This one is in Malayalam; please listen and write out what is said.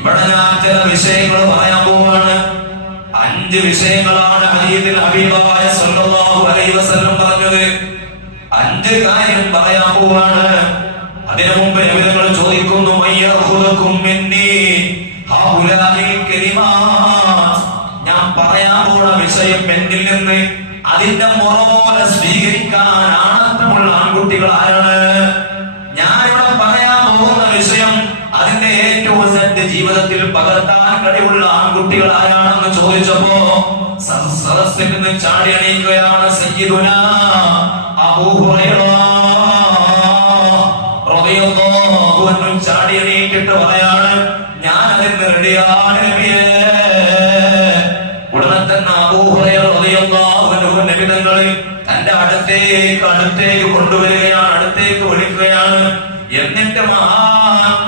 ഇവിടെ ഞാൻ ചില വിഷയങ്ങൾ പറയാൻ പോവാണ്. 5 വിഷയങ്ങളാണ് ഹദീസിൽ ഹബീബായ സല്ലല്ലാഹു അലൈഹി വസല്ലം പറഞ്ഞത്. 5 കാര്യം പറയാൻ പോവാണ്. അതിനു മുമ്പ് നബിതങ്ങൾ ചോദിക്കുന്നു, മയ്യഖുലകും മിന്നി ഹൗലാഇൽ കലിമാത്ത്. ഞാൻ പറയാൻ പോണ വിഷയം എന്നിൽ നിന്ന് അതിന്റെ മുറപോലെ സ്വീകരിക്കാൻ ആണത്തമുള്ള ആൺകുട്ടികൾ ആരാണ്? ഞാനിവിടെ പറയാൻ പോകുന്ന വിഷയം അതിന്റെ ഏറ്റവും ജീവിതത്തിൽ പകർത്താൻ കഴിവുള്ള ആൺകുട്ടികൾ ആരാണെന്ന് ചോദിച്ചപ്പോ സദസ്സിൽ നിന്ന് ചാടി അണിയുകയാണ് സയ്യിദുനാ അബൂ ഹുറൈറ റളിയല്ലാഹു അൻഹു. ചാടി അണിയിട്ടിട്ട് പറയാണ്, ഞാൻ അതിന് റെഡിയാണ് നബിയേ. ഉടനെ തന്നെ അബൂ ഹുറൈറ റളിയല്ലാഹു അൻഹു നബി തങ്ങളെ തന്റെ അടുത്തേക്ക് കൊണ്ടുവരികയാണ്.